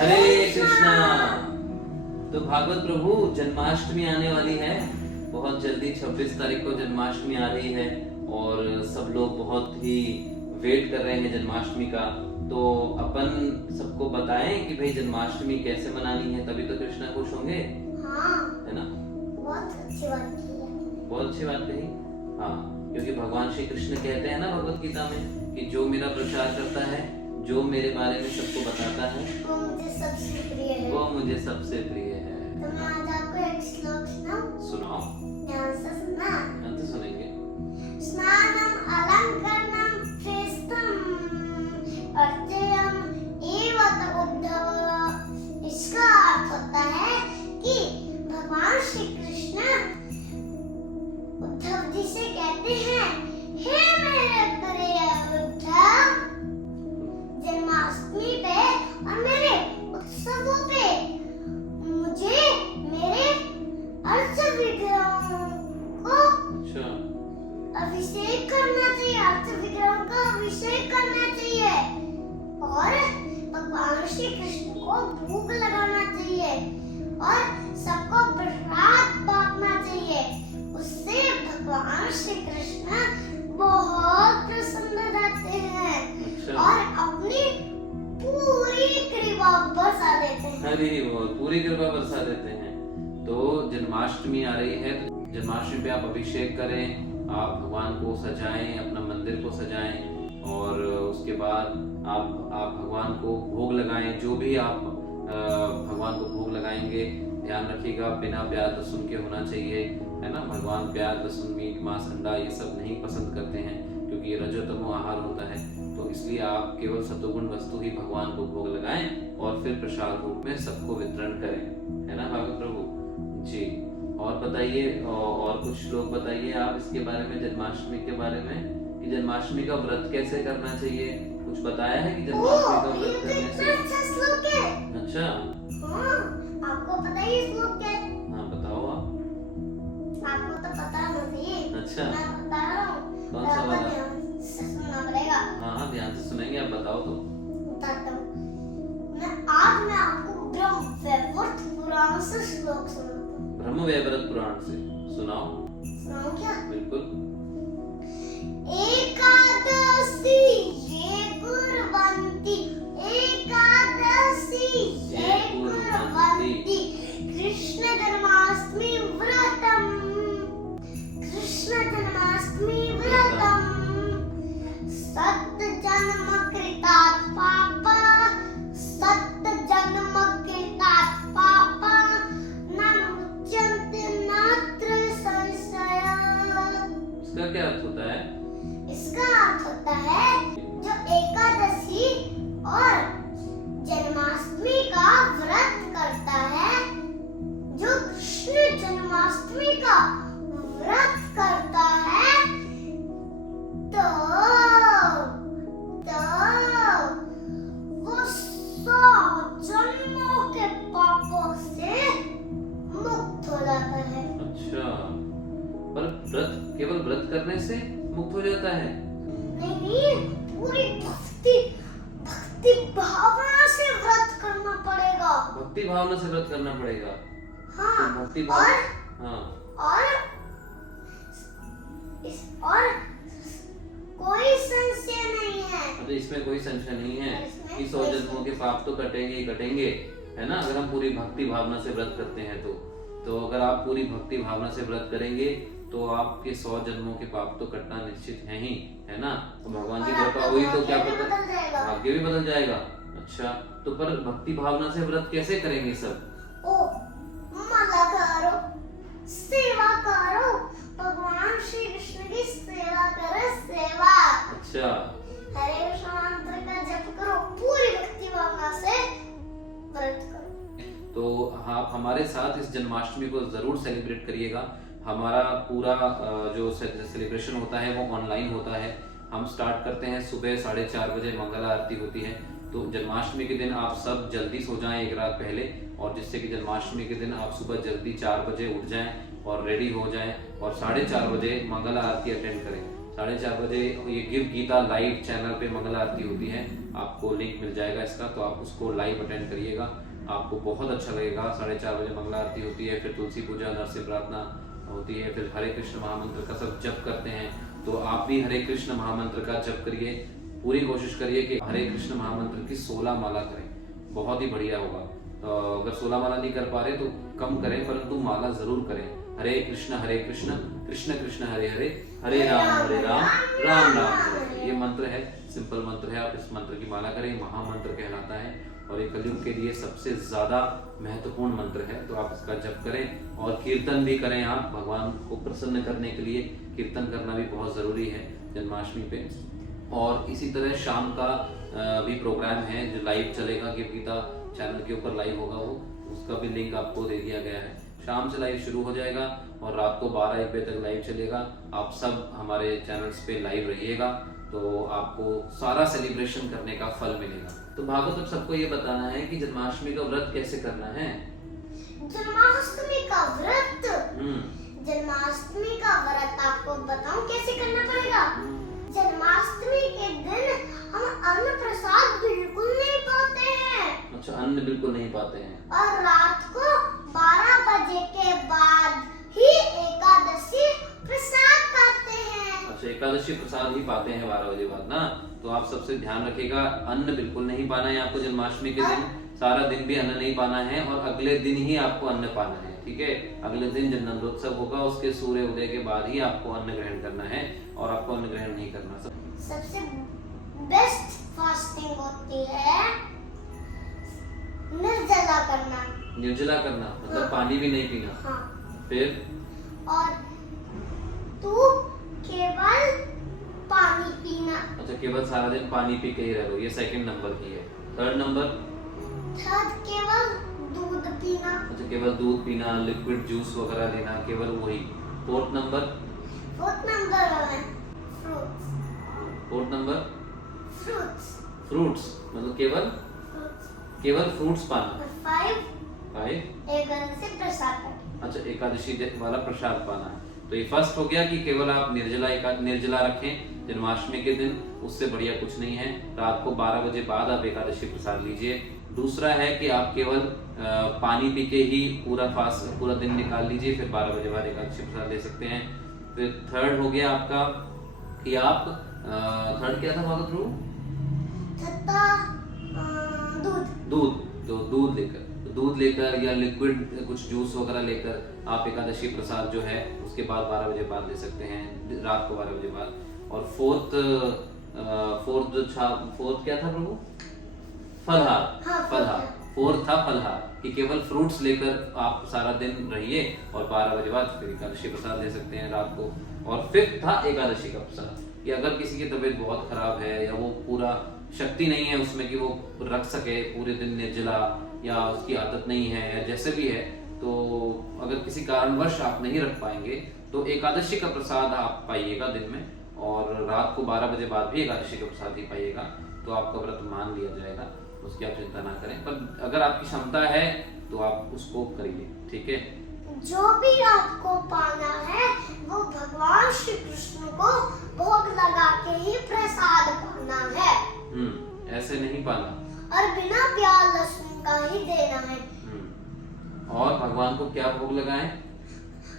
हरे कृष्णा। तो भागवत प्रभु जन्माष्टमी आने वाली है, बहुत जल्दी 26 तारीख को जन्माष्टमी आ रही है और सब लोग बहुत ही वेट कर रहे हैं जन्माष्टमी का। तो अपन सबको बताएं कि भाई जन्माष्टमी कैसे मनानी है, तभी तो कृष्णा खुश होंगे। हाँ, है ना? बहुत अच्छी बात की है। बहुत अच्छी बात कही। हाँ, क्योंकि भगवान श्री कृष्ण कहते हैं ना भगवत गीता में कि जो मेरा प्रचार करता है, जो मेरे बारे में सबको बताता है, वो मुझे सबसे प्रिय है। वो मुझे सबसे प्रिय है। तो मैं आज आपको एक श्लोक सुनाऊं? सुनाओ। ध्यान से सुनना। अंत सुनेंगे। स्नानम अलंकरणम श्रेष्ठम अर्चयम एव च उद्धव। इसका अर्थ होता है कि भगवान श्री कृष्ण उद्धव जी से कहते हैं, हे मेरे प्रिय उद्धव, जन्माष्टमी पे और मेरे उत्सवों पे मुझे मेरे अर्च विग्रहों को अच्छा। अभिषेक करना चाहिए, अर्च विग्रहों का अभिषेक करना चाहिए और भगवान श्री कृष्ण को भोग लगाना चाहिए और सबको प्रसाद बांटना चाहिए। उससे भगवान श्री कृष्ण बहुत प्रसन्न रहते हैं अच्छा। और अपनी पूरी कृपा बरसा देते हैं। हरी बोल, पूरी कृपा बरसा देते हैं। तो जन्माष्टमी आ रही है, तो जन्माष्टमी पे आप अभिषेक करें, आप भगवान को सजाएं, अपना मंदिर को सजाएं और उसके बाद आप भगवान को भोग लगाएं। जो भी आप भगवान को भोग लगाएंगे, ध्यान रखिएगा बिना प्याज लहसुन के होना चाहिए, है ना। भगवान प्याज लहसुन मीट मांस अंडा ये सब नहीं पसंद करते हैं क्योंकि ये रजोतमो आहार होता है। तो इसलिए आप केवल सत्वगुण वस्तु ही भगवान को भोग लगाएं और फिर प्रसाद रूप में सबको वितरण करें, है ना भागवत प्रभु जी। और बताइए, और कुछ श्लोक बताइए आप इसके बारे में, जन्माष्टमी के बारे में, कि जन्माष्टमी का व्रत कैसे करना चाहिए। कुछ बताया है कि जन्माष्टमी का व्रत करने से? अच्छा श्लोक है। अच्छा। हाँ, आपको पता है ये श्लोक क्या है? हाँ बताओ आप। आपको तो पता नहीं। अच्छा। मैं बता रहा हूँ। कौन सा वाला? ध्यान से सुनना पड़ेगा। हाँ ध्यान से सुनेंगे, आप बताओ तो। बताता हूँ। आज मैं आपको ब्रह्म वैवर्त पुराण से श्लोक सुनाता हूँ। ब्रह्म वैवर्त पुराण से सुनाओ। सुनाऊँ क्या? बिल्कुल। एकादशी ये कुर्वन्ति, एकादशी ये कुर्वन्ति कृष्ण जन्माष्टमी व्रतम, कृष्ण जन्माष्टमी व्रतम सत जन्म कृतात् पापा, सत जन्म कृतात् पापा न मुच्यन्ते नात्र संशयः। इसका क्या अर्थ होता है? इसका अर्थ होता है जो एकादशी और जन्माष्टमी का व्रत करता है, जो कृष्ण जन्माष्टमी का व्रत करता है, तो वो 100 जन्मों के पापों से मुक्त हो जाता है। अच्छा, पर व्रत केवल व्रत करने से मुक्त हो जाता है? नहीं, पूरी भक्ति भावना से व्रत करना पड़ेगा। भक्ति भावना से व्रत करना पड़ेगा। हाँ, तो भक्ति भाव। हाँ। और कोई संशय नहीं है। तो इसमें कोई संशय नहीं है कि 100 कोई जन्मों के पाप तो कटेंगे ही कटेंगे, है ना, अगर हम पूरी भक्ति भावना से व्रत करते हैं तो अगर आप पूरी भक्ति भावना से व्रत करेंगे तो आपके 100 जन्मों के पाप तो कटना निश्चित है ही, है ना। तो भगवान की कृपा हुई तो क्या पता भाग्य भी बदल जाएगा। अच्छा, तो पर भक्ति भावना से व्रत कैसे करेंगे सब? ओ माला करो, सेवा करो, भगवान श्री कृष्ण की सेवा करो, सेवा। अच्छा। हरे कृष्ण मंत्र का जप करो, पूरी भक्ति भावना से व्रत करो। तो आप हमारे साथ इस जन्माष्टमी को जरूर सेलिब्रेट करिएगा। हमारा पूरा जो सेलिब्रेशन होता है वो ऑनलाइन होता है। हम स्टार्ट करते हैं सुबह 4:30 बजे, मंगल आरती होती है। तो जन्माष्टमी के दिन आप सब जल्दी सो जाएं एक रात पहले, और जिससे कि जन्माष्टमी के दिन आप सुबह जल्दी 4 बजे उठ जाएं और रेडी हो जाएं और 4:30 बजे मंगल आरती अटेंड करें। 4:30 बजे ये गिव गीता लाइव चैनल पे मंगल आरती होती है, आपको लिंक मिल जाएगा इसका, तो आप उसको लाइव अटेंड करिएगा, आपको बहुत अच्छा लगेगा। 4:30 बजे मंगल आरती होती है, फिर तुलसी पूजा, नरसिंह प्रार्थना होती है, फिर हरे कृष्ण महामंत्र का सब जप करते हैं। तो आप भी हरे कृष्ण महामंत्र का जप करिए, पूरी कोशिश करिए कि हरे कृष्ण महामंत्र की 16 माला करें, बहुत ही बढ़िया होगा। अगर 16 माला नहीं कर पा रहे तो कम करें, परंतु माला जरूर करें। हरे कृष्ण कृष्ण कृष्ण हरे हरे, हरे राम राम राम हरे हरे। ये मंत्र है, सिंपल मंत्र है, आप इस मंत्र की माला करें, महामंत्र कहलाता है और ये कलयुग के लिए सबसे ज्यादा महत्वपूर्ण मंत्र है। तो आप इसका जप करें और कीर्तन भी करें। आप भगवान को प्रसन्न करने के लिए कीर्तन करना भी बहुत जरूरी है जन्माष्टमी पे। और इसी तरह शाम का भी प्रोग्राम है जो लाइव चलेगा, गिव गीता चैनल के ऊपर लाइव होगा, वो उसका भी लिंक आपको दे दिया गया है। शाम से लाइव शुरू हो जाएगा और रात को 12-1 बजे तक लाइव चलेगा। आप सब हमारे चैनल्स पे लाइव रहिएगा, तो आपको सारा सेलिब्रेशन करने का फल मिलेगा। तो भागवत सबको ये बताना है कि जन्माष्टमी का व्रत कैसे करना है। जन्माष्टमी का व्रत, जन्माष्टमी का व्रत आपको बताऊं कैसे करना पड़ेगा। जन्माष्टमी के दिन हम अन्न प्रसाद बिल्कुल नहीं पाते हैं। अच्छा, अन्न बिल्कुल नहीं पाते हैं। और रात को 12 बजे के बाद ही एकादशी प्रसाद पाते हैं। अच्छा, एकादशी प्रसाद ही पाते हैं 12 बजे बाद ना। तो आप सबसे ध्यान रखिएगा, अन्न बिल्कुल नहीं पाना है आपको जन्माष्टमी के दिन, सारा दिन भी अन्न नहीं पाना है और अगले दिन ही आपको अन्न पाना है, ठीक है। अगले दिन जब नंदोत्सव होगा उसके सूर्य उदय के बाद ही आपको अन्न ग्रहण करना है और आपको अन्न ग्रहण नहीं करना। सबसे बेस्ट फास्टिंग होती है निर्जला करना। निर्जला करना मतलब पानी भी नहीं पीना। हाँ। फिर और तू केवल पानी पीना। अच्छा, केवल सारा दिन पानी पी के ही रहो, ये सेकंड नंबर की है। थर्ड केवल दूध पीना। अच्छा, केवल दूध पीना, लिक्विड जूस वगैरह लेना, केवल वही। Fourth number fourth number fruits मतलब केवल फ्रूट्स पाना। 5 एकादशी प्रसाद। अच्छा, एकादशी वाला प्रसाद पाना है। तो ये फर्स्ट हो गया कि केवल आप निर्जला रखें जन्माष्टमी के दिन, उससे बढ़िया कुछ नहीं है। रात को 12 बजे बाद आप एकादशी प्रसाद लीजिए। दूसरा है कि आप केवल पानी पी के ही पूरा दिन निकाल लीजिए, फिर 12 बजे बाद एकादशी प्रसाद ले सकते हैं। फिर थर्ड हो गया आपका कि आप थर्ड क्या था भागवत रू? दूध लेकर या लिक्विड कुछ जूस वगैरह लेकर आप एकादशी प्रसाद जो है उसके बाद 12 बजे बाद ले सकते हैं, रात को 12 बजे बाद। और फोर्थ क्या था प्रभु? फलहार। फोर्थ था फलहार कि केवल फ्रूट्स लेकर आप सारा दिन रहिए और 12 बजे बाद फिर एकादशी प्रसाद ले सकते हैं रात को। और फिफ्थ था एकादशी का प्रसाद कि अगर किसी की तबीयत बहुत खराब है या वो पूरा शक्ति नहीं है उसमें कि वो रख सके पूरे दिन निर्जला, या उसकी आदत नहीं है या जैसे भी है, तो अगर किसी कारणवश आप नहीं रख पाएंगे तो एकादशी का प्रसाद आप पाइएगा दिन में, और रात को 12 बजे बाद भी एकादशी का प्रसाद ही पाइएगा, तो आपका व्रत मान लिया जाएगा, उसकी आप चिंता ना करें। पर अगर आपकी क्षमता है तो आप उसको करिए, ठीक है। जो भी आपको पाना है वो भगवान श्री कृष्ण को भोग लगा के ही प्रसाद पाना है। ऐसे नहीं पाना और बिना प्याज लहसुन का ही देना है। और भगवान को क्या भोग लगाएं?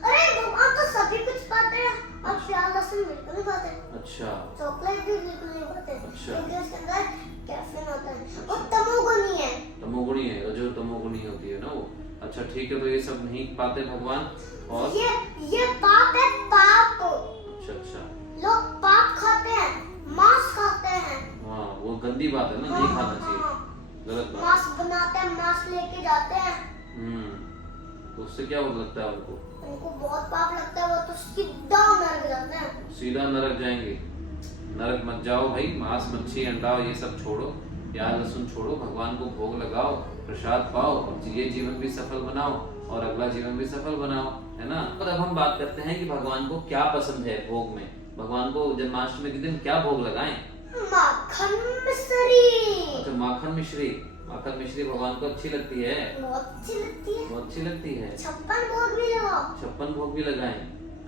अरे भगवान तो सभी कुछ पाते हैं और प्याज लहसुन बिल्कुल नहीं खाते। अच्छा। चॉकलेट भी बिल्कुल नहीं खाते। अच्छा। क्योंकि उसके अंदर कैफीन होता है। वो तमोगुणी है। तमोगुणी है, रजो तमोगुणी होती है ना वो। अच्छा ठीक है, तो ये सब नहीं पाते भगवान। और ये पाप है, पाप। अच्छा। लोग पाप खाते हैं, मांस खाते हैं। हाँ, वो गंदी बात है ना, नहीं खाना चाहिए, गलत बात। मांस बनाते हैं, मांस लेके जाते हैं। तो उससे क्या लगता है उनको? उनको बहुत पाप लगता है, वो तो सीधा नरक जाते हैं। सीधा नरक जाएंगे? नरक मत जाओ भाई, मांस मच्छी अंडा ये सब छोड़ो, प्याज लहसुन छोड़ो, भगवान को भोग लगाओ, प्रसाद पाओ और ये जीवन भी सफल बनाओ और अगला जीवन भी सफल बनाओ, है ना। तो अब हम बात करते हैं कि भगवान को क्या पसंद है भोग में। भगवान को जन्माष्टमी के दिन क्या भोग लगाएं? माखन मिश्री। अच्छा, माखन मिश्री भगवान को अच्छी लगती है? बहुत अच्छी लगती है। बहुत अच्छी लगती है। 56 भोग भी लगाओ। 56 भोग भी लगाएं।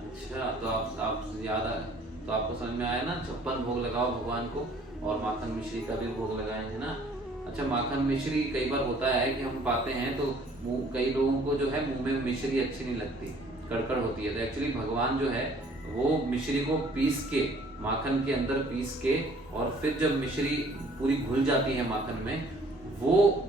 अच्छा, तो आप तो आपको समझ में आया ना, 56 भोग लगाओ भगवान को, और माखन मिश्री का भी भोग लगाए है ना। अच्छा, माखन मिश्री कई बार होता है कि हम पाते हैं तो कई लोगों को जो है मुंह में मिश्री अच्छी नहीं लगती, कड़कड़ होती है, तो एक्चुअली भगवान जो है वो मिश्री को पीस के, माखन के अंदर पीस के, और फिर जब मिश्री पूरी घुल जाती है माखन में, वो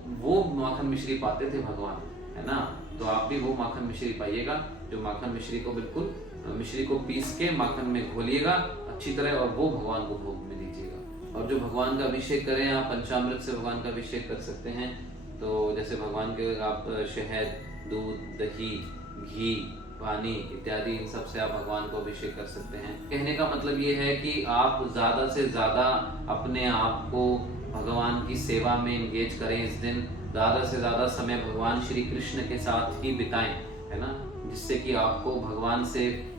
माखन मिश्री पाते थे भगवान, है ना। तो आप भी वो माखन मिश्री पाइएगा, जो माखन मिश्री को बिल्कुल मिश्री को पीस के माखन में घोलिएगा अच्छी तरह, और वो भगवान को भोग में दीजिएगा। और जो भगवान का अभिषेक करें, आप पंचामृत से भगवान का अभिषेक कर सकते हैं। तो जैसे भगवान के आप शहद, दूध, दही, घी, पानी इत्यादि, इन सब से आप भगवान को अभिषेक कर सकते हैं। कहने का मतलब ये है कि आप ज्यादा से ज्यादा अपने आप को भगवान की सेवा में एंगेज करें इस दिन, ज्यादा से ज्यादा समय भगवान श्री कृष्ण के साथ ही बिताएं, है ना, जिससे कि आपको भगवान से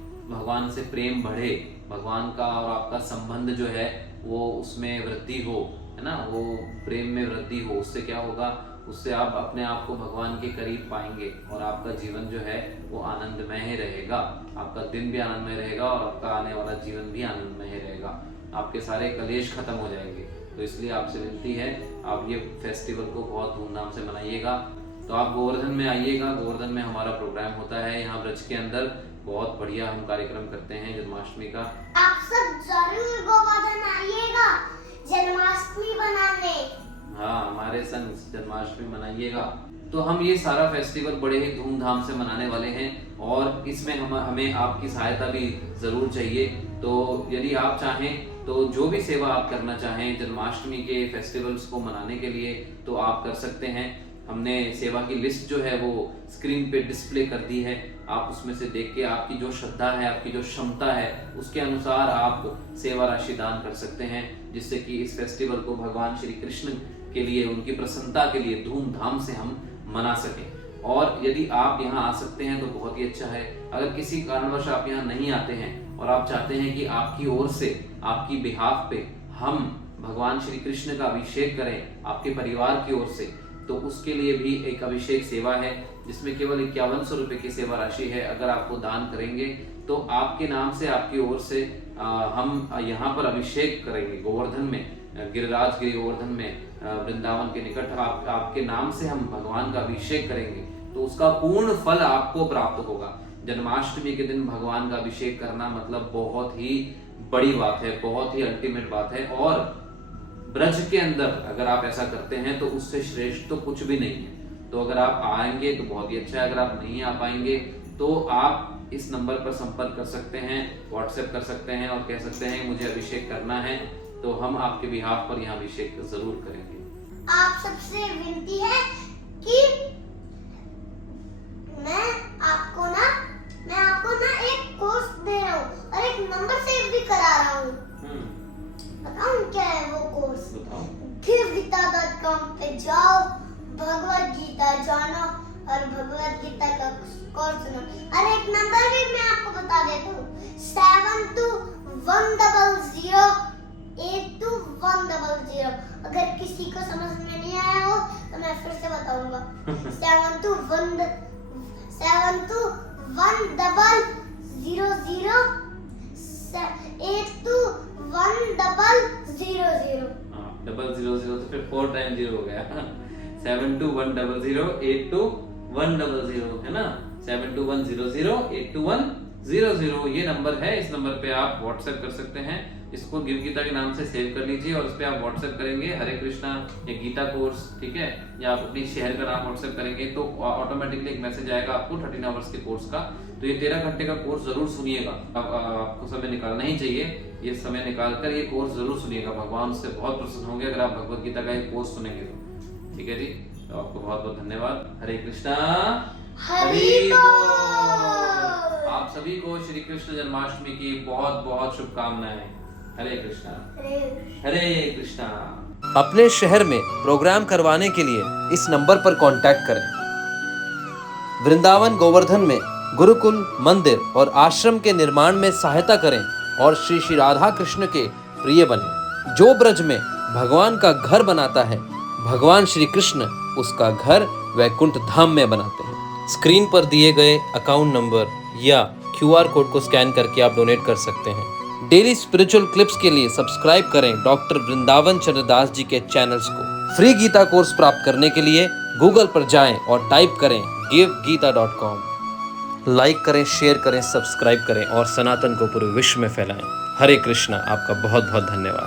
प्रेम बढ़े, भगवान का और आपका संबंध जो है वो उसमें वृद्धि हो, है ना, वो प्रेम में वृद्धि हो। उससे क्या होगा, उससे आप अपने आप को भगवान के करीब पाएंगे, और आपका जीवन जो है वो आनंदमय ही रहेगा, आपका दिन भी आनंदमय रहेगा, और आपका आने वाला जीवन भी आनंदमय ही रहेगा, आपके सारे कलेश खत्म हो जाएंगे। तो इसलिए आपसे विनती है, आप ये फेस्टिवल को बहुत धूमधाम से मनाइएगा। तो आप गोवर्धन में आइएगा, गोवर्धन में हमारा प्रोग्राम होता है, यहाँ ब्रज के अंदर बहुत बढ़िया हम कार्यक्रम करते हैं जन्माष्टमी का। आप सब जरूर गोवर्धन आइएगा जन्माष्टमी मनाने। हाँ, हमारे संग जन्माष्टमी मनाइएगा। तो हम ये सारा फेस्टिवल बड़े ही धूमधाम से मनाने वाले हैं, और इसमें हमें आपकी सहायता भी जरूर चाहिए। तो यदि आप चाहें तो जो भी सेवा आप करना चाहें जन्माष्टमी के फेस्टिवल्स को मनाने के लिए, तो आप कर सकते हैं। हमने सेवा की लिस्ट जो है वो स्क्रीन पे डिस्प्ले कर दी है, आप उसमें से देख के आपकी जो श्रद्धा है, आपकी जो क्षमता है, उसके अनुसार आप सेवा राशि दान कर सकते हैं, जिससे कि इस फेस्टिवल को भगवान श्री कृष्ण के लिए, उनकी प्रसन्नता के लिए धूमधाम से हम मना सकें। और यदि आप यहाँ आ सकते हैं तो बहुत ही अच्छा है। अगर किसी कारणवश आप यहाँ नहीं आते हैं और आप चाहते हैं कि आपकी ओर से, आपकी बिहाफ पे हम भगवान श्री कृष्ण का अभिषेक करें आपके परिवार की ओर से, तो उसके लिए भी एक अभिषेक सेवा है, जिसमें केवल 5100 रुपए की सेवा राशि है। अगर आपको दान करेंगे तो आपके नाम से, आपकी ओर से हम यहाँ पर अभिषेक करेंगे गोवर्धन में, गिरिराज गिरी गोवर्धन में, वृंदावन के निकट आपके नाम से हम भगवान का अभिषेक करेंगे, तो उसका पूर्ण फल आपको प्राप्त होगा। जन्माष्टमी के दिन भगवान का अभिषेक करना मतलब बहुत ही बड़ी बात है, बहुत ही अल्टीमेट बात है, और ब्रज के अंदर अगर आप ऐसा करते हैं तो उससे श्रेष्ठ तो कुछ भी नहीं है। तो अगर आप आएंगे तो बहुत ही अच्छा है, अगर आप नहीं आ पाएंगे तो आप इस नंबर पर संपर्क कर सकते हैं, व्हाट्सएप कर सकते हैं और कह सकते हैं मुझे अभिषेक करना है, तो हम आपके बिहाफ पर यहाँ अभिषेक जरूर करेंगे। आप सबसे विनती है कि मैं आपको ना एक कोर्स दे रहा हूँ और एक नंबर सेव भी करा रहा हूँ। बताऊँ क्या है वो कोर्स? givgita.com पे जाओ, भगवत गीता जानो और भगवत गीता का कोर्स सुनो। और एक नंबर भी मैं आपको बता देता हूँ, 7210082100। अगर किसी को समझ में नहीं आया हो तो मैं फिर से बताऊंगा, 7210082100। 000 तो फिर 4 टाइम 0 हो गया 7210082100 है ना, 7210082100 ये नंबर है। इस नंबर पे आप व्हाट्सएप कर सकते हैं, इसको गिव गीता के नाम से सेव कर लीजिए और इस पे आप व्हाट्सएप करेंगे हरे कृष्णा या गीता कोर्स, ठीक है, या आप अपनी शहर का नाम व्हाट्सएप करेंगे तो ऑटोमेटिकली एक मैसेज आएगा आपको 13 आवर्स के कोर्स का। तो ये 13 घंटे का कोर्स जरूर सुनिएगा, आपको समय निकालना ही चाहिए, ये समय निकालकर ये कोर्स जरूर सुनिएगा, भगवान से बहुत प्रसन्न होंगे अगर आप भगवत गीता का एक कोर्स सुनेंगे तो। ठीक है जी, तो आपको बहुत बहुत धन्यवाद। हरे कृष्णा हरि बोल। आप सभी को श्री कृष्ण जन्माष्टमी की बहुत बहुत शुभकामनाएं। हरे कृष्णा हरे कृष्णा। अपने शहर में प्रोग्राम करवाने के लिए इस नंबर पर कांटेक्ट करें। वृंदावन गोवर्धन में गुरुकुल, मंदिर और आश्रम के निर्माण में सहायता करें और श्री श्री राधा कृष्ण के प्रिय बने। जो ब्रज में भगवान का घर बनाता है, भगवान श्री कृष्ण उसका घर वैकुंठ धाम में बनाते हैं। स्क्रीन पर दिए गए अकाउंट नंबर या QR कोड को स्कैन करके आप डोनेट कर सकते हैं। डेली स्पिरिचुअल क्लिप्स के लिए सब्सक्राइब करें डॉक्टर वृंदावन चंद्रदास जी के चैनल्स को। फ्री गीता कोर्स प्राप्त करने के लिए गूगल पर जाएं और टाइप करें givegita.com। लाइक करें, शेयर करें, सब्सक्राइब करें और सनातन को पूरे विश्व में फैलाएं। हरे कृष्णा। आपका बहुत बहुत धन्यवाद।